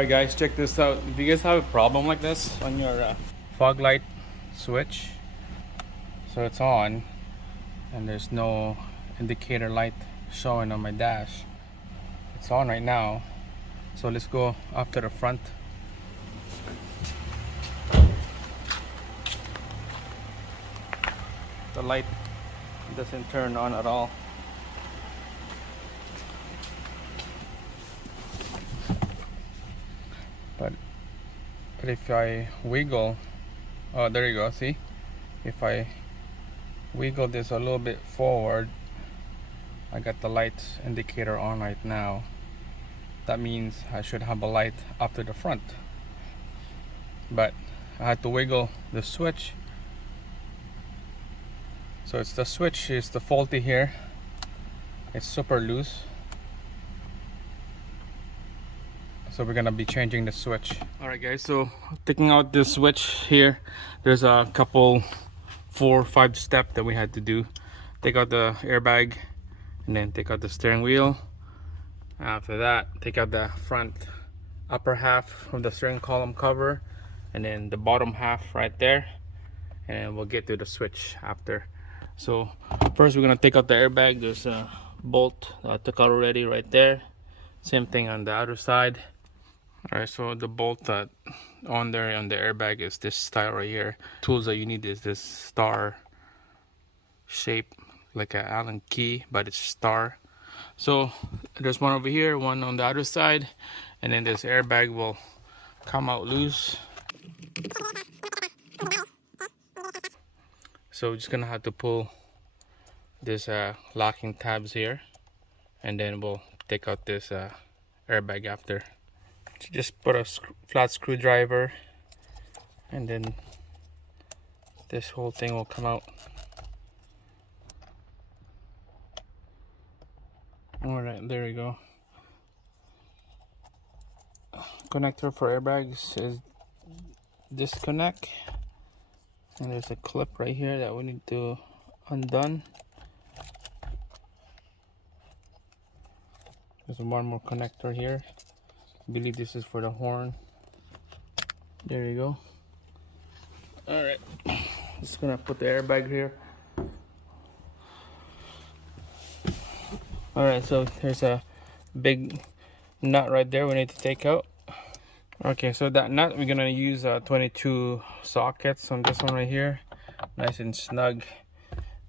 Alright guys, check this out. If you guys have a problem like this on your fog light switch, so it's on and there's no indicator light showing on my dash. It's on right now, so let's go up to the front. The light doesn't turn on at all. But if I wiggle, oh, there you go, see? If I wiggle this a little bit forward, I got the light indicator on right now. That means I should have a light up to the front. But I had to wiggle the switch. So it's the switch is the faulty here. It's super loose. So we're gonna be changing the switch. Alright guys, so taking out this switch here, there's a couple 4 or 5 steps that we had to do. Take out the airbag and then take out the steering wheel. After that, take out the front upper half of the steering column cover and then the bottom half right there, and we'll get to the switch after. So first we're gonna take out the airbag. There's a bolt that I took out already right there. Same thing on the other side. Alright, so the bolt that on there on the airbag is this style right here. Tools that you need is this star shape, like an Allen key, but it's star. So there's one over here, one on the other side, and then this airbag will come out loose. So we're just gonna have to pull this locking tabs here, and then we'll take out this airbag after. So just put a flat screwdriver and then this whole thing will come out. Alright, there we go. Connector for airbags is disconnect, and there's a clip right here that we need to undone. There's one more connector here. I believe this is for the horn. There you go. Alright, just gonna put the airbag here. Alright, so there's a big nut right there we need to take out. Okay, so that nut, we're gonna use 22 sockets on this one right here. Nice and snug.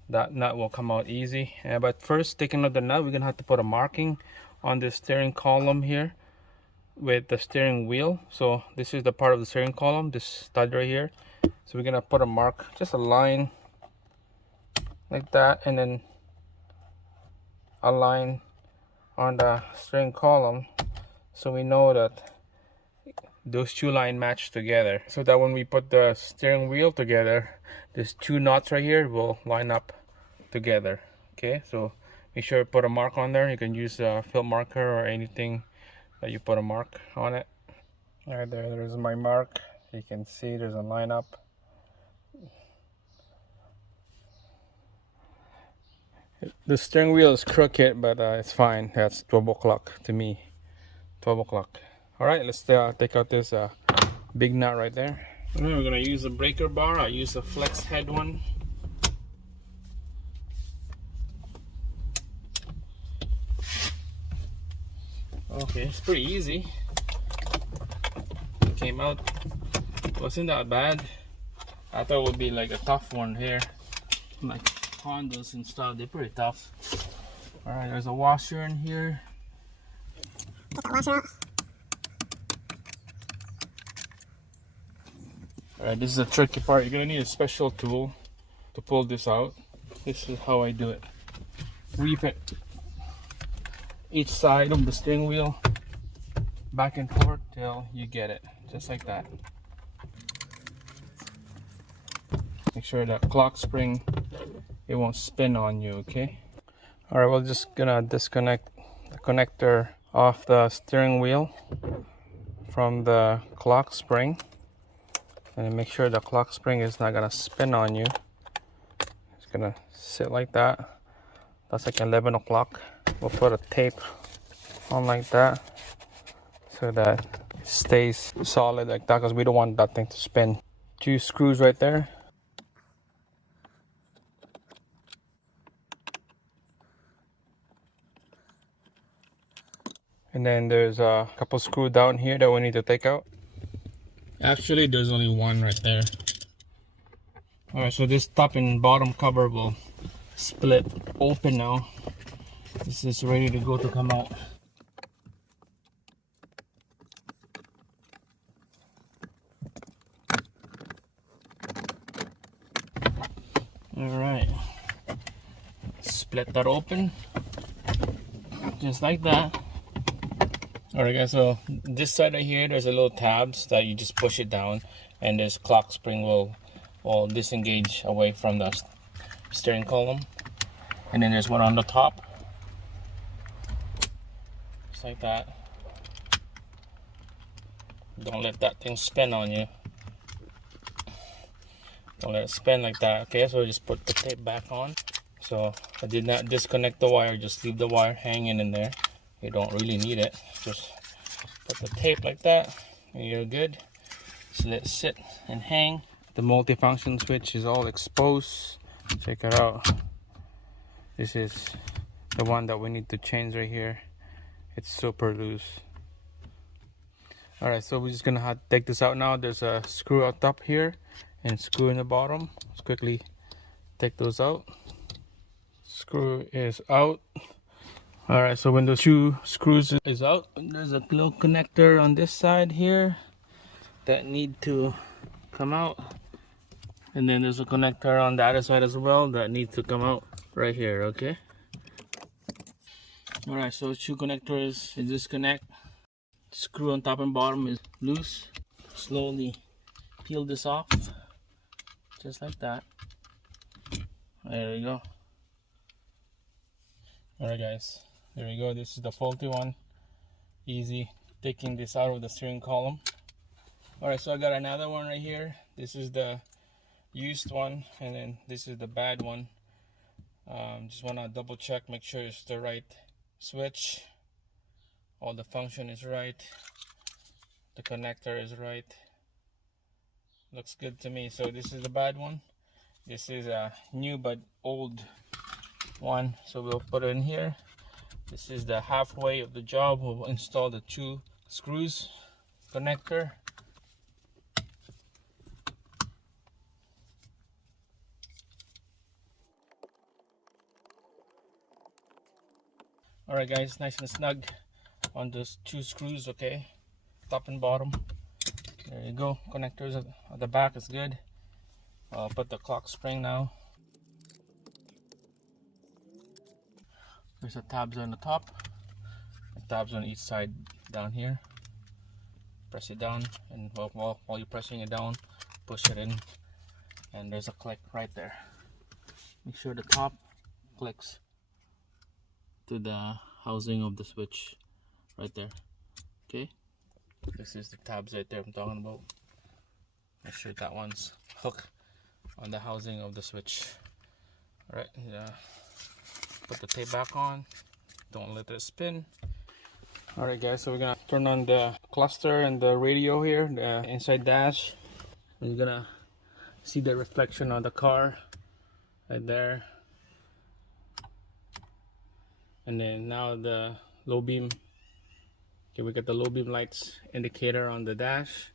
That nut will come out easy. But first, taking out the nut, we're gonna have to put a marking on the steering column here with the steering wheel. So this is the part of the steering column, this stud right here. So we're gonna put a mark, just a line like that, and then a line on the steering column, so we know that those two lines match together, so that when we put the steering wheel together, these two knots right here will line up together. Okay, so make sure you put a mark on there. You can use a field marker or anything that you put a mark on it. Alright, there's my mark. You can see there's a line up. The steering wheel is crooked, but it's fine. That's 12 o'clock to me. 12 o'clock. Alright, let's take out this big nut right there. And then we're going to use a breaker bar. I use a flex head one. Okay, it's pretty easy. It came out. Wasn't that bad. I thought it would be like a tough one here. Like Hondas and stuff, they're pretty tough. Alright, there's a washer in here. Get that washer out. Alright, this is the tricky part. You're gonna need a special tool to pull this out. This is how I do it. Reef it each side of the steering wheel back and forth till you get it, just like that. Make sure that clock spring, it won't spin on you, okay? Alright, we're just gonna disconnect the connector off the steering wheel from the clock spring, and make sure the clock spring is not gonna spin on you. It's gonna sit like that. That's like 11 o'clock. We'll put a tape on like that so that stays solid like that, because we don't want that thing to spin. 2 screws right there. And then there's a couple screws down here that we need to take out. Actually, there's only one right there. Alright, so this top and bottom cover will split open now. This is ready to go to come out. Alright, split that open just like that. Alright guys, so this side right here, there's a little tabs that you just push it down, and this clock spring will disengage away from the steering column. And then there's one on the top, just like that. Don't let that thing spin on you. Don't let it spin like that. Okay, so just put the tape back on. So I did not disconnect the wire, just leave the wire hanging in there. You don't really need it. Just put the tape like that and you're good. So let it sit and hang. The multifunction switch is all exposed. Check it out. This is the one that we need to change right here. It's super loose. Alright, so we're just gonna have to take this out now. There's a screw up top here and screw in the bottom. Let's quickly take those out. Screw is out. Alright, so when the 2 screws is out, there's a little connector on this side here that need to come out. And then there's a connector on the other side as well that needs to come out right here, okay? Alright, so 2 connectors is disconnect. Screw on top and bottom is loose. Slowly peel this off, just like that. There we go. Alright guys, there we go. This is the faulty one. Easy taking this out of the steering column. Alright, so I got another one right here. This is the used one, and then this is the bad one. Just want to double check, make sure it's the right switch. All the function is right. The connector is right. Looks good to me. So this is the bad one. This is a new but old one, so we'll put it in here. This is the halfway of the job. We'll install the 2 screws connector. Alright guys, nice and snug on those 2 screws, okay? Top and bottom. There you go. Connectors at the back is good. I'll put the clock spring now. There's the tabs on the top, and tabs on each side down here. Press it down, and while you're pressing it down, push it in, and there's a click right there. Make sure the top clicks to the housing of the switch right there. Okay, this is the tabs right there I'm talking about. Make sure that one's hooked on the housing of the switch. Alright, put the tape back on, don't let it spin. Alright guys, so we're gonna turn on the cluster and the radio here, the inside dash. You're gonna see the reflection on the car right there. And then now the low beam. Okay, we got the low beam lights indicator on the dash.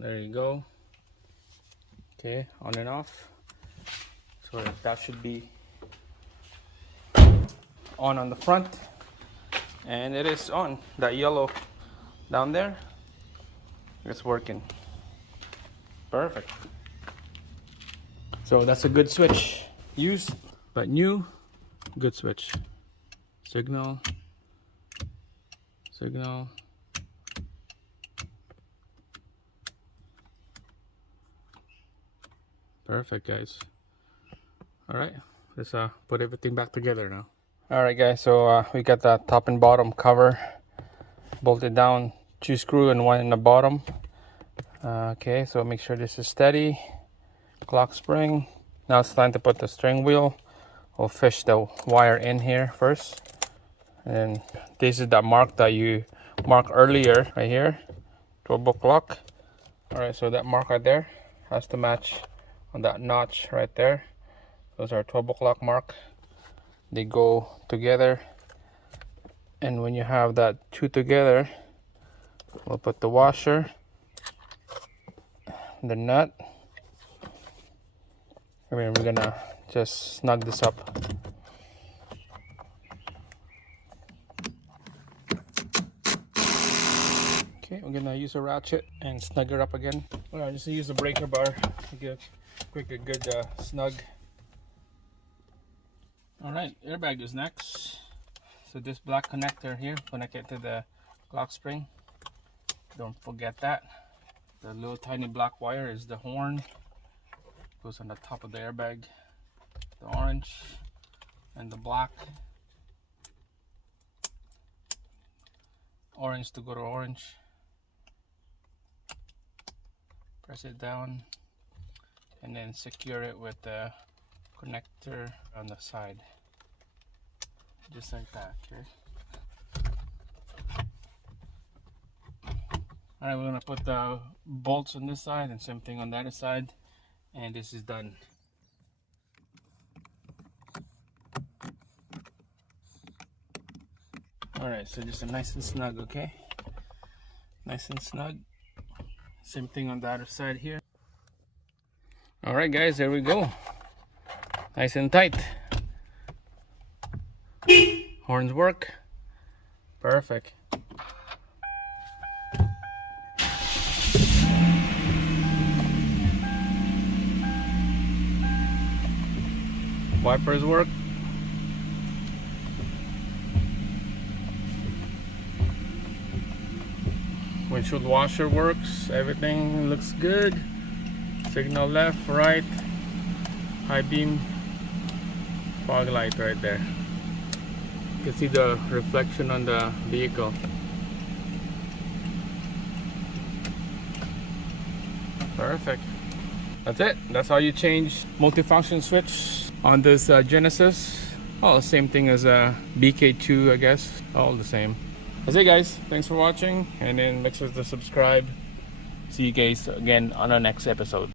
There you go. Okay, on and off. So that should be on the front, and it is on. That yellow down there, it's working perfect. So that's a good switch. Used but new, good switch. Signal, signal. Perfect guys. All right, let's put everything back together now. All right guys, so we got the top and bottom cover bolted down, 2 screws and 1 in the bottom. Okay, so make sure this is steady. Clock spring. Now it's time to put the steering wheel. We'll fish the wire in here first, and this is the mark that you mark earlier right here, 12 o'clock. All right, so that mark right there has to match on that notch right there. Those are 12 o'clock mark. They go together, and when you have that two together, we'll put the washer, the nut, and then we're gonna just snug this up. Okay, we're gonna use a ratchet and snug it up again. Well, just use a breaker bar to get a good snug. All right, airbag is next. So this black connector here, connect it to the clock spring. Don't forget that. The little tiny black wire is the horn. Goes on the top of the airbag. The orange and the black. Orange to go to orange. Press it down and then secure it with the connector on the side, just like that. Okay. All right, we're gonna put the bolts on this side and same thing on the other side, and this is done. All right, so just a nice and snug. Okay, nice and snug. Same thing on the other side here. All right, guys, there we go. Nice and tight. Horns work. Perfect. Wipers work. Windshield washer works. Everything looks good. Signal left, right, high beam, fog light right there. You can see the reflection on the vehicle. Perfect. That's it. That's how you change multifunction switch on this Genesis. Oh, same thing as a BK2, I guess. All the same. That's it, guys. Thanks for watching, and then make sure to subscribe. See you guys again on our next episode.